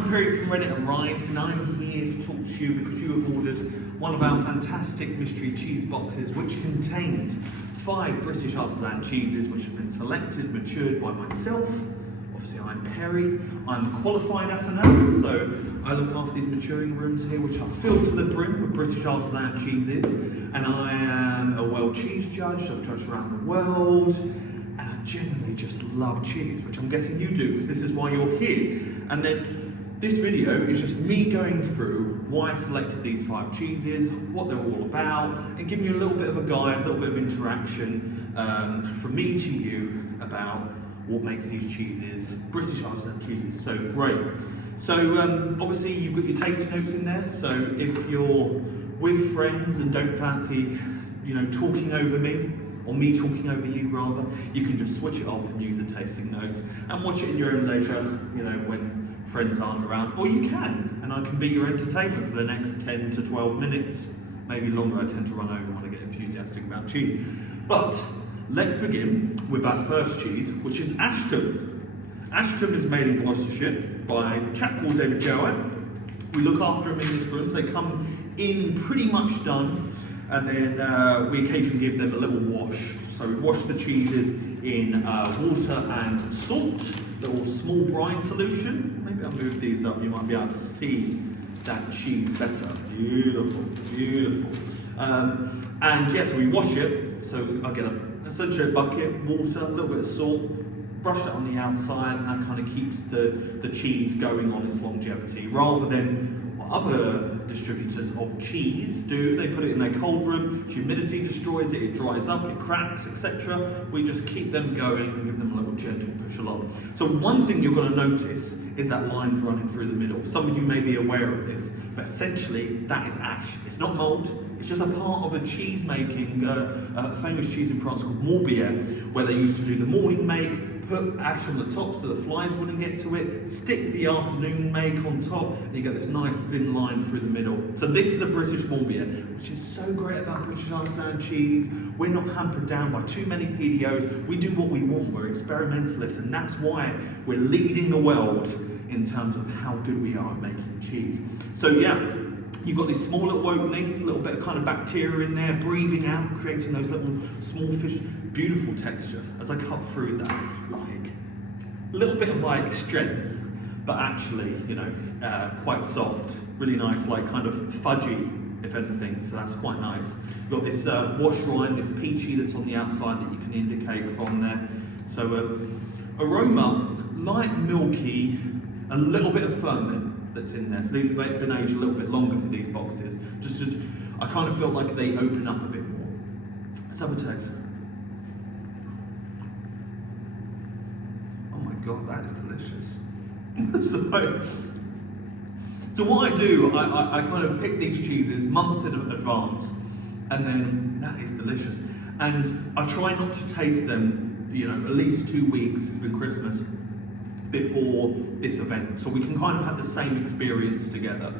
I'm Perry from Reddit and Ride, and I'm here to talk to you because you have ordered one of our fantastic mystery cheese boxes, which contains 5 British artisan cheeses which have been selected, matured by myself. Obviously, I'm Perry. I'm a qualified FNO, so I look after these maturing rooms here, which are filled to the brim with British artisan cheeses. And I am a world cheese judge. I've judged around the world, and I genuinely just love cheese, which I'm guessing you do, because this is why you're here. And then this video is just me going through why I selected these 5 cheeses, what they're all about, and giving you a little bit of a guide, a little bit of interaction from me to you about what makes these cheeses, British artisan cheeses, so great. So obviously you've got your tasting notes in there, so if you're with friends and don't fancy, talking over me, or me talking over you rather, you can just switch it off and use the tasting notes and watch it in your own leisure, when friends aren't around, or you can, and I can be your entertainment for the next 10 to 12 minutes, maybe longer. I tend to run over when I get enthusiastic about cheese. But let's begin with our first cheese, which is Ashcombe. Ashcombe is made in Gloucestershire by a chap called David Joanne. We look after them in this room. They come in pretty much done, and then we occasionally give them a little wash. So we wash the cheeses in water and salt, little small brine solution. Maybe I'll move these up, you might be able to see that cheese better. Beautiful, beautiful. And yeah, so we wash it. So I get essentially a bucket, water, a little bit of salt, brush it on the outside, and that kind of keeps the cheese going on its longevity, rather than what other distributors of cheese do. They put it in their cold room, humidity destroys it, it dries up, it cracks, etc. We just keep them going and give them a little gentle push along. So one thing you're going to notice is that lines running through the middle. Some of you may be aware of this, but essentially that is ash. It's not mould. It's just a part of a cheese making, a famous cheese in France called Morbier, where they used to do the morning make, put ash on the top so the flies wouldn't get to it, stick the afternoon make on top, and you get this nice thin line through the middle. So this is a British Morbier, which is so great about British artisan cheese. We're not hampered down by too many PDOs. We do what we want. We're experimentalists, and that's why we're leading the world in terms of how good we are at making cheese. So yeah, you've got these small little openings, a little bit of kind of bacteria in there, breathing out, creating those little small fish. Beautiful texture as I cut through that, like a little bit of like strength, but actually, quite soft. Really nice, like kind of fudgy, if anything. So that's quite nice. You've got this wash rind, this peachy that's on the outside that you can indicate from there. So aroma, light milky, a little bit of ferment that's in there. So these have been aged a little bit longer for these boxes. I kind of felt like they open up a bit more. Let's have a taste. God, that is delicious. So what I do, I kind of pick these cheeses months in advance, and then that is delicious. And I try not to taste them, at least 2 weeks, it's been Christmas, before this event. So we can kind of have the same experience together.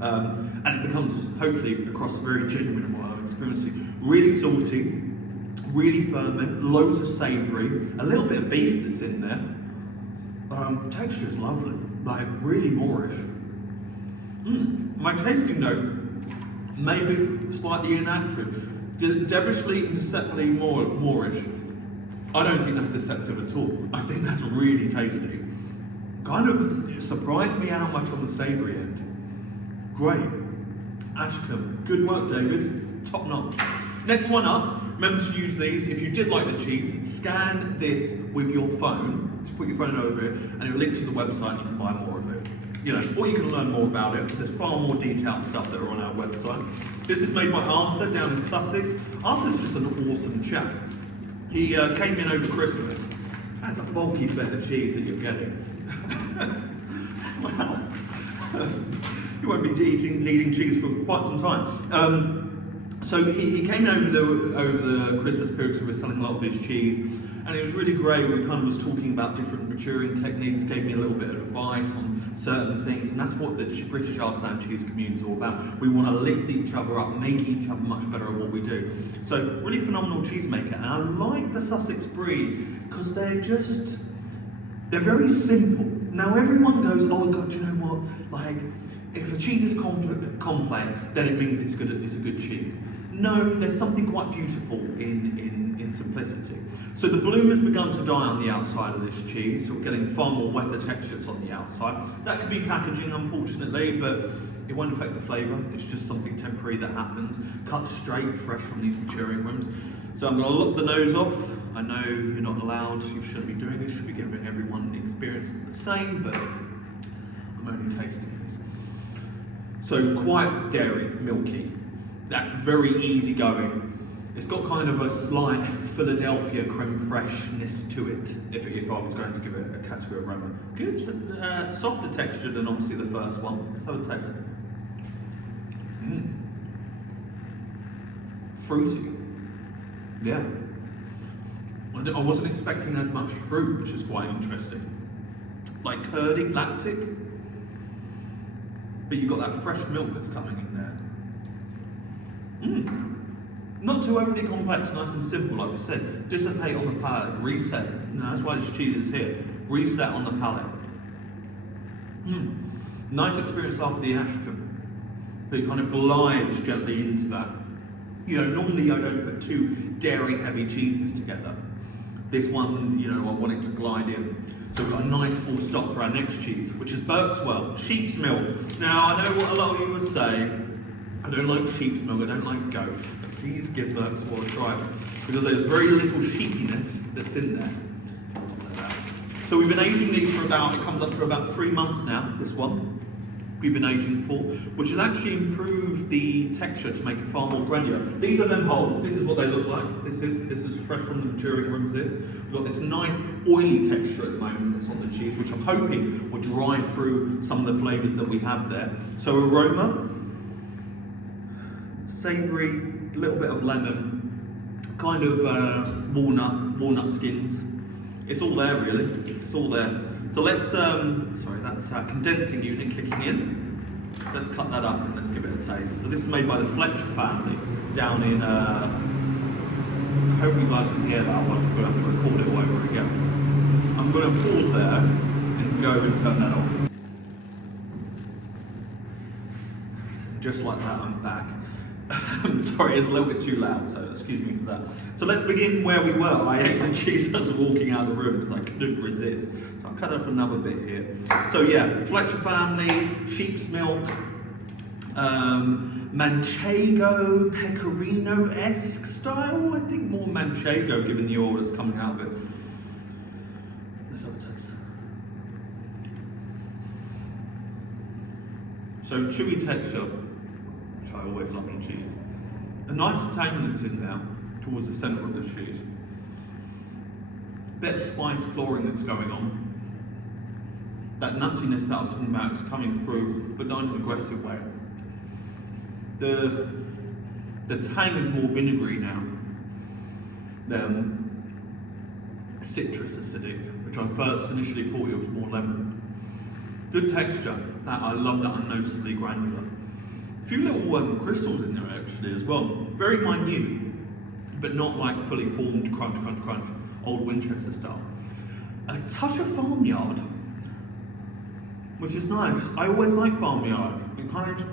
And it becomes, hopefully, across a very genuine experience. Really salty, really ferment, loads of savoury, a little bit of beef that's in there. Texture is lovely, like really Moorish. My tasting note, maybe slightly inaccurate, devilishly and deceptively Moorish. I don't think that's deceptive at all. I think that's really tasty. Kind of surprised me how much on the savoury end. Great. Ashcombe, good work, David. Top notch. Next one up, remember to use these. If you did like the cheese, scan this with your phone. Just put your phone over it, and it'll link to the website. You can buy more of it. Or you can learn more about it. There's far more detailed stuff that are on our website. This is made by Arthur down in Sussex. Arthur's just an awesome chap. He came in over Christmas. That's a bulky bit of cheese that you're getting. Wow. You won't be needing cheese for quite some time. So he came over the Christmas period, so we're selling a lot of his cheese, and it was really great. We kind of was talking about different maturing techniques, gave me a little bit of advice on certain things, and that's what the British artisan cheese community is all about. We want to lift each other up, make each other much better at what we do. So really phenomenal cheesemaker, and I like the Sussex Brie because they're just They're very simple. Now everyone goes, oh God, do you know what? Like, if a cheese is complex, then it means it's a good cheese. No, there's something quite beautiful in simplicity. So the bloom has begun to die on the outside of this cheese, so we're getting far more wetter textures on the outside. That could be packaging, unfortunately, but it won't affect the flavour. It's just something temporary that happens, cut straight, fresh from these maturing rooms. So I'm going to lock the nose off. I know you're not allowed, you shouldn't be doing this, you should be giving everyone the experience the same, but I'm only tasting this. So quite dairy, milky, that very easy going. It's got kind of a slight Philadelphia creme freshness to it, if I was going to give it a category aroma. Good, softer texture than obviously the first one. Let's have a taste. Fruity. Yeah. I wasn't expecting as much fruit, which is quite interesting. Like curdy, lactic, but you've got that fresh milk that's coming in there. Not too overly complex, nice and simple, like we said. Dissipate on the palate, reset. No, that's why this cheese is here. Reset on the palate. Nice experience after the Ashcombe, but it kind of glides gently into that. You know, normally I don't put two dairy heavy cheeses together. This one, you know, I want it to glide in. So we've got a nice full stop for our next cheese, which is Berkswell, sheep's milk. Now, I know what a lot of you would say. I don't like sheep's milk, I don't like goat. But please give Berkswell a try, because there's very little sheepiness that's in there. So we've been aging these for about, it comes up to about 3 months now, this one. We've been aging for, which has actually improved the texture to make it far more granular. These are them whole. This is what they look like. This is fresh from the maturing rooms. We've got this nice oily texture at the moment that's on the cheese, which I'm hoping will drive through some of the flavours that we have there. So aroma, savoury, a little bit of lemon, kind of walnut skins. It's all there really. It's all there. So let's, sorry, that's our condensing unit kicking in. Let's cut that up and let's give it a taste. So this is made by the Fletcher family down in, I hope you guys can hear that, I'm going to have to record it all over again. I'm going to pause there and go and turn that off. Just like that, I'm back. I'm sorry, it's a little bit too loud, so excuse me for that. So let's begin where we were. I ate the cheese as I was walking out of the room because I couldn't resist. So I'll cut off another bit here. So yeah, Fletcher family, sheep's milk, Manchego, Pecorino-esque style. I think more Manchego given the oil that's coming out of it. Let's have a taste. So chewy texture, I always love on cheese. A nice tanginess in there towards the centre of the cheese. Bit of spice flooring that's going on. That nuttiness that I was talking about is coming through, but not in an aggressive way. The tang is more vinegary now than citrus acidic, which I first initially thought it was more lemon. Good texture. That I love that unnoticeably granular. A few little crystals in there actually as well. Very minute, but not like fully formed crunch, crunch, crunch, old Winchester style. A touch of farmyard, which is nice. I always like farmyard. It kind of,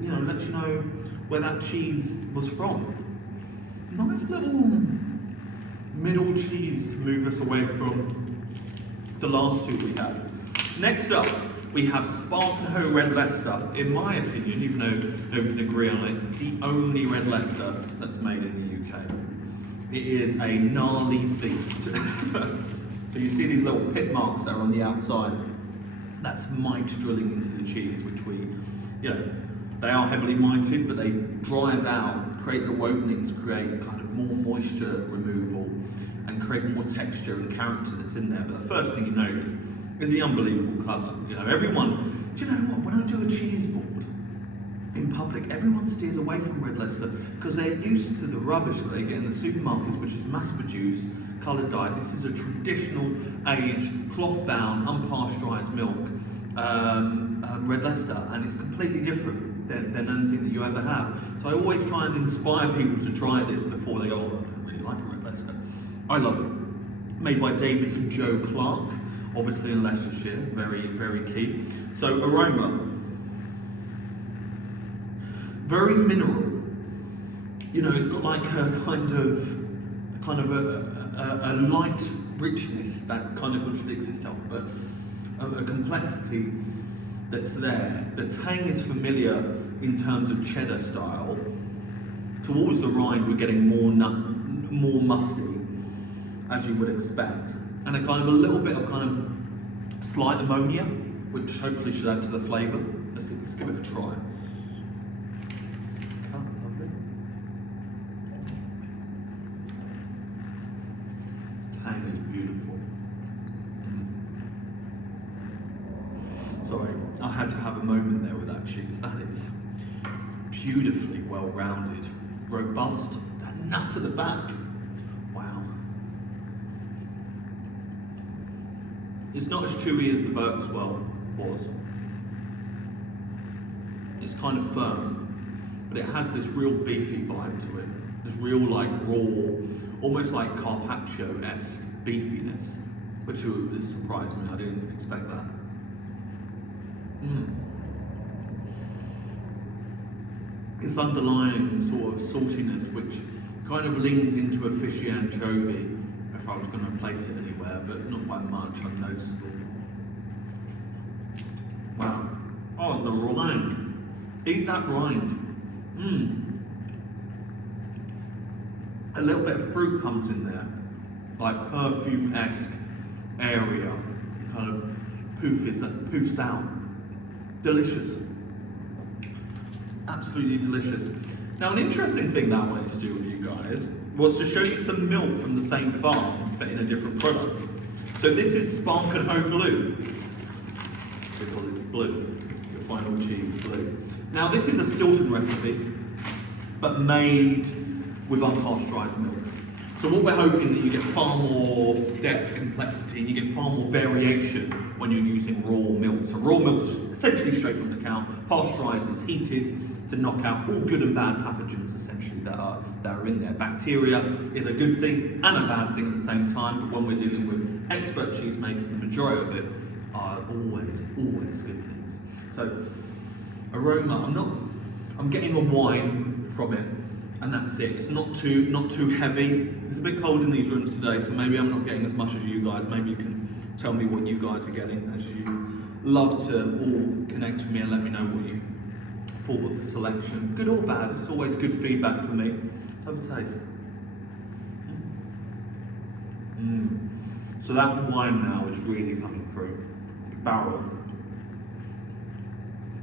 you know, lets you know where that cheese was from. Nice little middle cheese to move us away from the last two we had. Next up, we have Sparkenhoe Red Leicester. In my opinion, even though nobody can agree on it, the only Red Leicester that's made in the UK. It is a gnarly beast. So you see these little pit marks that are on the outside. That's mite drilling into the cheese, which we, you know, they are heavily mited, but they drive out, create the openings, create kind of more moisture removal, and create more texture and character that's in there. But the first thing you notice is the unbelievable colour. You know, everyone, do you know what, when I do a cheese board in public, everyone steers away from Red Leicester because they're used to the rubbish that they get in the supermarkets, which is mass-produced, coloured dye. This is a traditional, aged, cloth-bound, unpasteurised milk, Red Leicester, and it's completely different than anything that you ever have. So I always try and inspire people to try this before they go, oh, I don't really like a Red Leicester. I love it. Made by David and Joe Clark. obviously in Leicestershire, very, very key. So aroma, very mineral. You know, it's got like a kind of a light richness that kind of contradicts itself, but a complexity that's there. The tang is familiar in terms of cheddar style. Towards the rind, we're getting more musty, as you would expect, and a kind of a little bit of kind of slight ammonia, which hopefully should add to the flavour. Let's give it a try. Lovely. Tang is beautiful. Sorry, I had to have a moment there with that cheese. That is beautifully well-rounded, robust. That nut at the back. Wow. It's not as chewy as the Berkswell was. It's kind of firm, but it has this real beefy vibe to it. This real like raw, almost like carpaccio-esque beefiness, which has surprised me. I didn't expect that. This underlying sort of saltiness, which kind of leans into a fishy anchovy, if I was going to place it anywhere, but not by much, unnoticeable. Wow. Oh, the rind. Eat that rind. A little bit of fruit comes in there, like perfume-esque area, kind of poofs out. Delicious. Absolutely delicious. Now, an interesting thing that I wanted to do with you guys was to show you some milk from the same farm, but in a different product. So this is Sparkenhoe Blue, because it's blue, your final cheese blue. Now, this is a Stilton recipe, but made with unpasteurised milk. So what we're hoping that you get far more depth, complexity, and you get far more variation when you're using raw milk. So raw milk is essentially straight from the cow, pasteurised is heated to knock out all good and bad pathogens essentially that are in there. Bacteria is a good thing and a bad thing at the same time, but when we're dealing with expert cheesemakers, the majority of it are always good things. So aroma, I'm getting a wine from it, and that's it. It's not too heavy. It's a bit cold in these rooms today, so maybe I'm not getting as much as you guys. Maybe you can tell me what you guys are getting, as you love to all connect with me and let me know what you thought of the selection. Good or bad, it's always good feedback for me. Let's have a taste. So that wine now is really coming through. Barrel.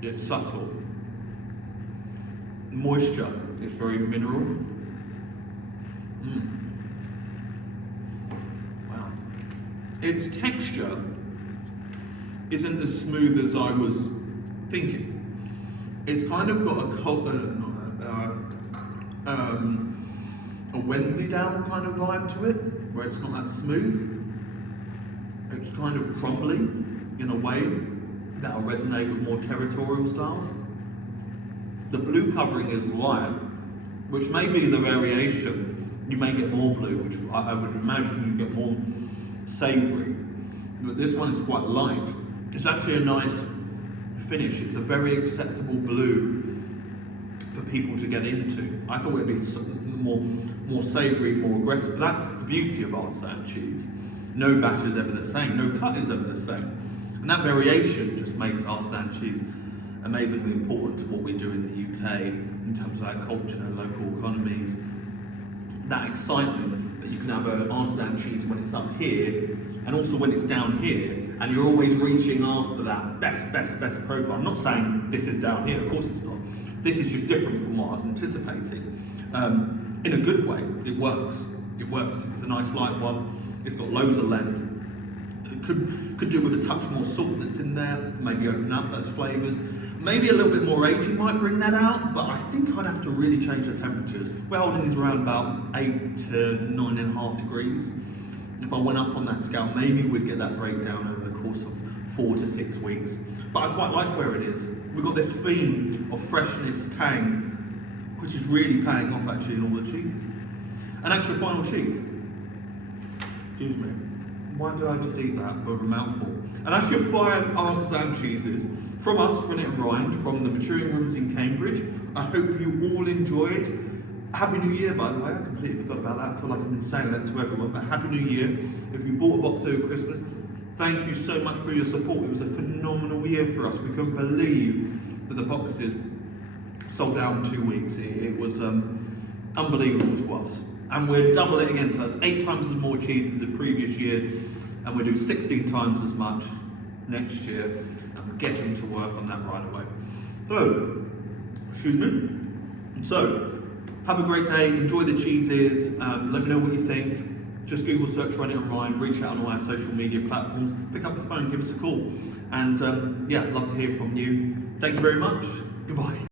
It's subtle. Moisture is very mineral. Wow. Its texture isn't as smooth as I was thinking. It's kind of got a Wednesday down kind of vibe to it, where it's not that smooth. It's kind of crumbly in a way that'll resonate with more territorial styles. The blue covering is light, which may be the variation. You may get more blue, which I would imagine you get more savoury. But this one is quite light. It's actually a nice finish. It's a very acceptable blue for people to get into. I thought it'd be more savoury, more aggressive. But that's the beauty of artisan cheese. No batter is ever the same. No cut is ever the same. And that variation just makes artisan cheese amazingly important to what we do in the UK in terms of our culture, local economies. That excitement that you can have an artisan cheese when it's up here and also when it's down here, and you're always reaching after that best profile. I'm not saying this is down here, of course it's not. This is just different from what I was anticipating. In a good way, it works. It works. It's a nice light one. It's got loads of length. It could do with a touch more salt that's in there, maybe open up those flavours. Maybe a little bit more aging might bring that out, but I think I'd have to really change the temperatures. We're holding these around about 8 to 9.5 degrees. If I went up on that scale, maybe we'd get that breakdown over the course of 4 to 6 weeks. But I quite like where it is. We've got this theme of freshness, tang, which is really paying off actually in all the cheeses. And actually final cheese. Excuse me. Why did I just eat that with a mouthful? And that's your 5 artisan cheeses from us, Rennet and Rind, from the maturing rooms in Cambridge. I hope you all enjoyed. Happy New Year, by the way. I completely forgot about that. I feel like I've been saying that to everyone, but Happy New Year. If you bought a box over Christmas, thank you so much for your support. It was a phenomenal year for us. We couldn't believe that the boxes sold out in 2 weeks. It was unbelievable to us. And we're double it again, so that's 8 times as more cheese as the previous year, and we'll do 16 times as much next year. I'm getting to work on that right away. So, excuse me. So, have a great day, enjoy the cheeses, let me know what you think. Just Google search Rennet and Rind, reach out on all our social media platforms, pick up the phone, give us a call. And yeah, I'd love to hear from you. Thank you very much. Goodbye.